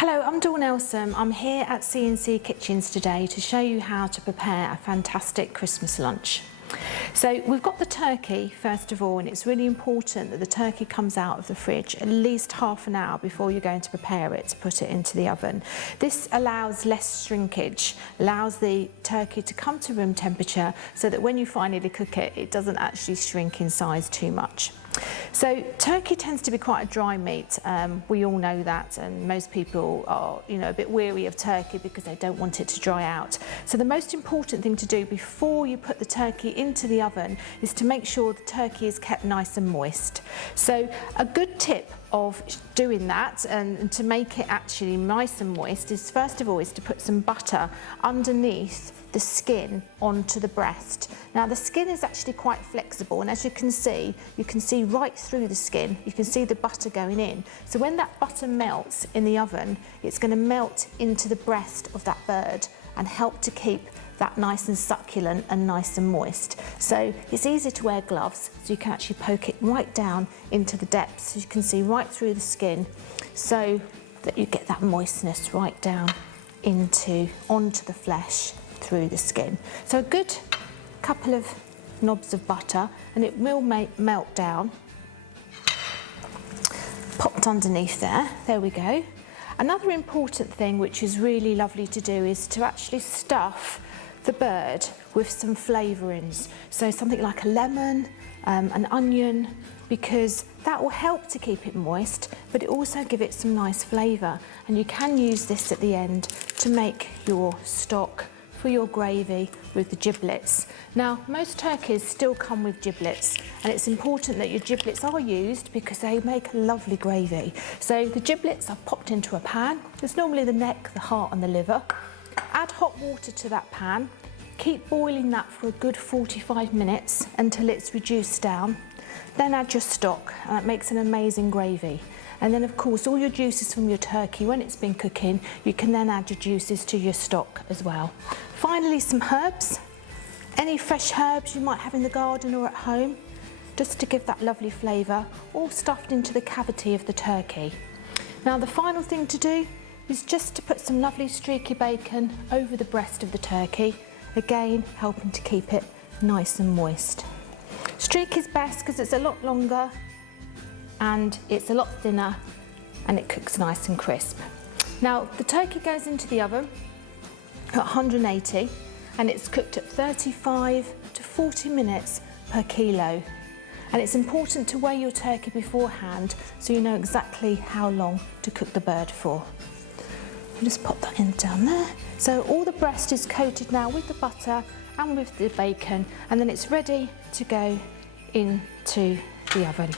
Hello, I'm Dawn Nelson. I'm here at C&C Kitchens today to show you how to prepare a fantastic Christmas lunch. So we've got the turkey first of all, and it's really important that the turkey comes out of the fridge at least half an hour before you're going to prepare it to put it into the oven. This allows less shrinkage, allows the turkey to come to room temperature so that when you finally cook it, it doesn't actually shrink in size too much. So turkey tends to be quite a dry meat. We all know that, and most people are, a bit weary of turkey because they don't want it to dry out. So the most important thing to do before you put the turkey into the oven is to make sure the turkey is kept nice and moist. So a good tip of doing that and to make it actually nice and moist is first of all is to put some butter underneath the skin onto the breast. Now the skin is actually quite flexible, and as you can see right through the skin. You can see the butter going in. So when that butter melts in the oven, it's going to melt into the breast of that bird and help to keep that nice and succulent and nice and moist. So it's easy to wear gloves, so you can actually poke it right down into the depths. So you can see right through the skin, so that you get that moistness right down onto the flesh through the skin. So a good couple of knobs of butter, and it will melt down. Popped underneath there we go. Another important thing which is really lovely to do is to actually stuff the bird with some flavourings. So something like a lemon, an onion, because that will help to keep it moist, but it also give it some nice flavour. And you can use this at the end to make your stock for your gravy with the giblets. Now, most turkeys still come with giblets, and it's important that your giblets are used because they make a lovely gravy. So the giblets are popped into a pan. There's normally the neck, the heart and the liver. Add hot water to that pan. Keep boiling that for a good 45 minutes until it's reduced down. Then add your stock, and that makes an amazing gravy. And then of course all your juices from your turkey, when it's been cooking, you can then add your juices to your stock as well. Finally, some herbs. Any fresh herbs you might have in the garden or at home, just to give that lovely flavour, all stuffed into the cavity of the turkey. Now the final thing to do is just to put some lovely streaky bacon over the breast of the turkey, again helping to keep it nice and moist. Streak is best because it's a lot longer and it's a lot thinner and it cooks nice and crisp. Now the turkey goes into the oven at 180 and it's cooked at 35 to 40 minutes per kilo. And it's important to weigh your turkey beforehand so you know exactly how long to cook the bird for. I'll just pop that in down there. So all the breast is coated now with the butter and with the bacon, and then it's ready to go into the oven.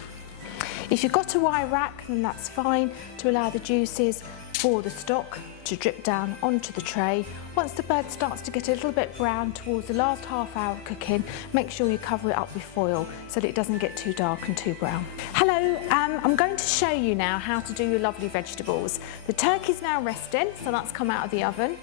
If you've got a wire rack, then that's fine to allow the juices for the stock to drip down onto the tray. Once the bird starts to get a little bit brown towards the last half hour of cooking, make sure you cover it up with foil so that it doesn't get too dark and too brown. Hello, I'm going to show you now how to do your lovely vegetables. The turkey's now resting, so that's come out of the oven.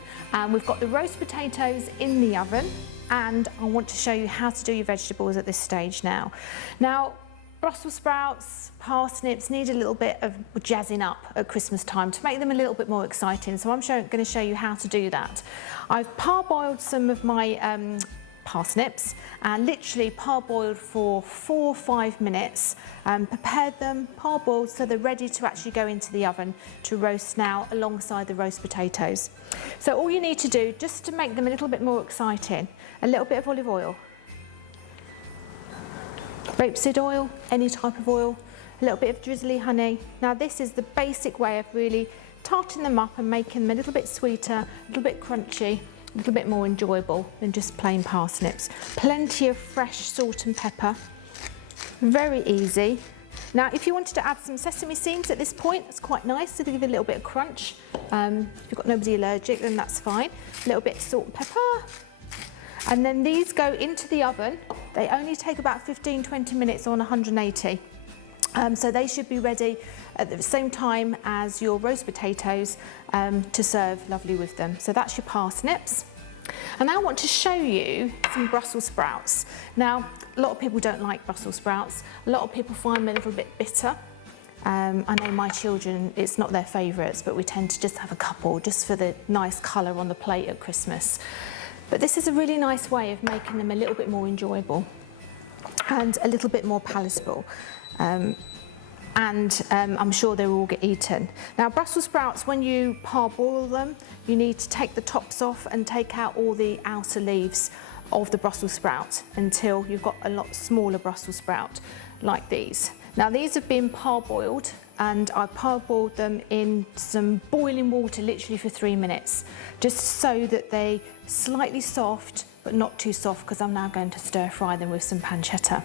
We've got the roast potatoes in the oven, and I want to show you how to do your vegetables at this stage now. Now, Brussels sprouts, parsnips need a little bit of jazzing up at Christmas time to make them a little bit more exciting, so I'm going to show you how to do that. I've parboiled some of my parsnips and literally parboiled for 4 or 5 minutes, prepared them, parboiled so they're ready to actually go into the oven to roast now alongside the roast potatoes. So all you need to do, just to make them a little bit more exciting, a little bit of olive oil, rapeseed oil, any type of oil, a little bit of drizzly honey. Now this is the basic way of really tarting them up and making them a little bit sweeter, a little bit crunchy, a little bit more enjoyable than just plain parsnips. Plenty of fresh salt and pepper, very easy. Now if you wanted to add some sesame seeds at this point, it's quite nice to give it a little bit of crunch. If you've got nobody allergic, then that's fine. A little bit of salt and pepper. And then these go into the oven. They only take about 15-20 minutes on 180. So they should be ready at the same time as your roast potatoes to serve lovely with them. So that's your parsnips. And I want to show you some Brussels sprouts. Now, a lot of people don't like Brussels sprouts. A lot of people find them a little bit bitter. I know my children, it's not their favourites, but we tend to just have a couple just for the nice colour on the plate at Christmas. But this is a really nice way of making them a little bit more enjoyable and a little bit more palatable. I'm sure they will all get eaten. Now, Brussels sprouts, when you parboil them, you need to take the tops off and take out all the outer leaves of the Brussels sprout until you've got a lot smaller Brussels sprout like these. Now, these have been parboiled, and I parboiled them in some boiling water literally for 3 minutes, just so that they're slightly soft but not too soft, because I'm now going to stir fry them with some pancetta.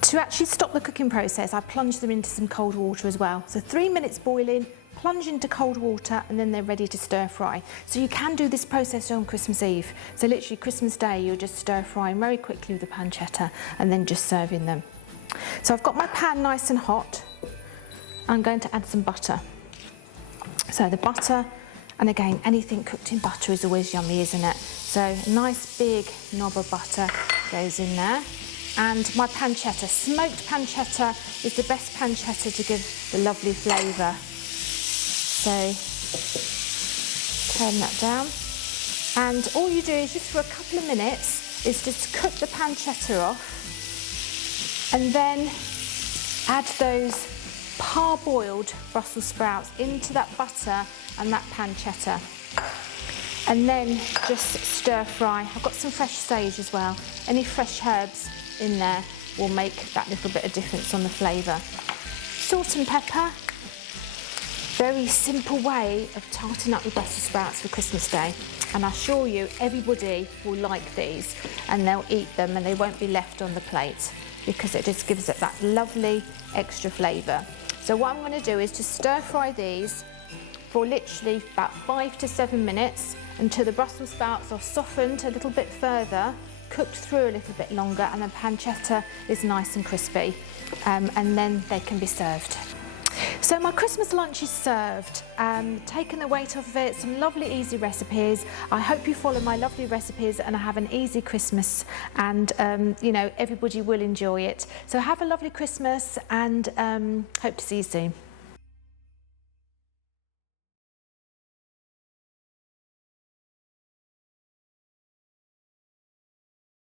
To actually stop the cooking process, I plunge them into some cold water as well. So 3 minutes boiling, plunge into cold water, and then they're ready to stir fry. So you can do this process on Christmas Eve. So literally Christmas Day, you'll just stir fry very quickly with the pancetta and then just serving them. So I've got my pan nice and hot. I'm going to add some butter. So the butter, and again, anything cooked in butter is always yummy, isn't it? So a nice big knob of butter goes in there. And my pancetta, smoked pancetta is the best pancetta to give the lovely flavour. So turn that down. And all you do is just for a couple of minutes is just cook the pancetta off, and then add those parboiled Brussels sprouts into that butter and that pancetta. And then just stir fry. I've got some fresh sage as well. Any fresh herbs in there will make that little bit of difference on the flavour. Salt and pepper. Very simple way of tarting up your Brussels sprouts for Christmas Day. And I assure you, everybody will like these, and they'll eat them, and they won't be left on the plate, because it just gives it that lovely extra flavour. So what I'm going to do is just stir fry these for literally about 5 to 7 minutes until the Brussels sprouts are softened a little bit further, cooked through a little bit longer, and the pancetta is nice and crispy, and then they can be served. So my Christmas lunch is served, taken the weight off of it, some lovely easy recipes. I hope you follow my lovely recipes and have an easy Christmas, and you know, everybody will enjoy it. So have a lovely Christmas, and hope to see you soon.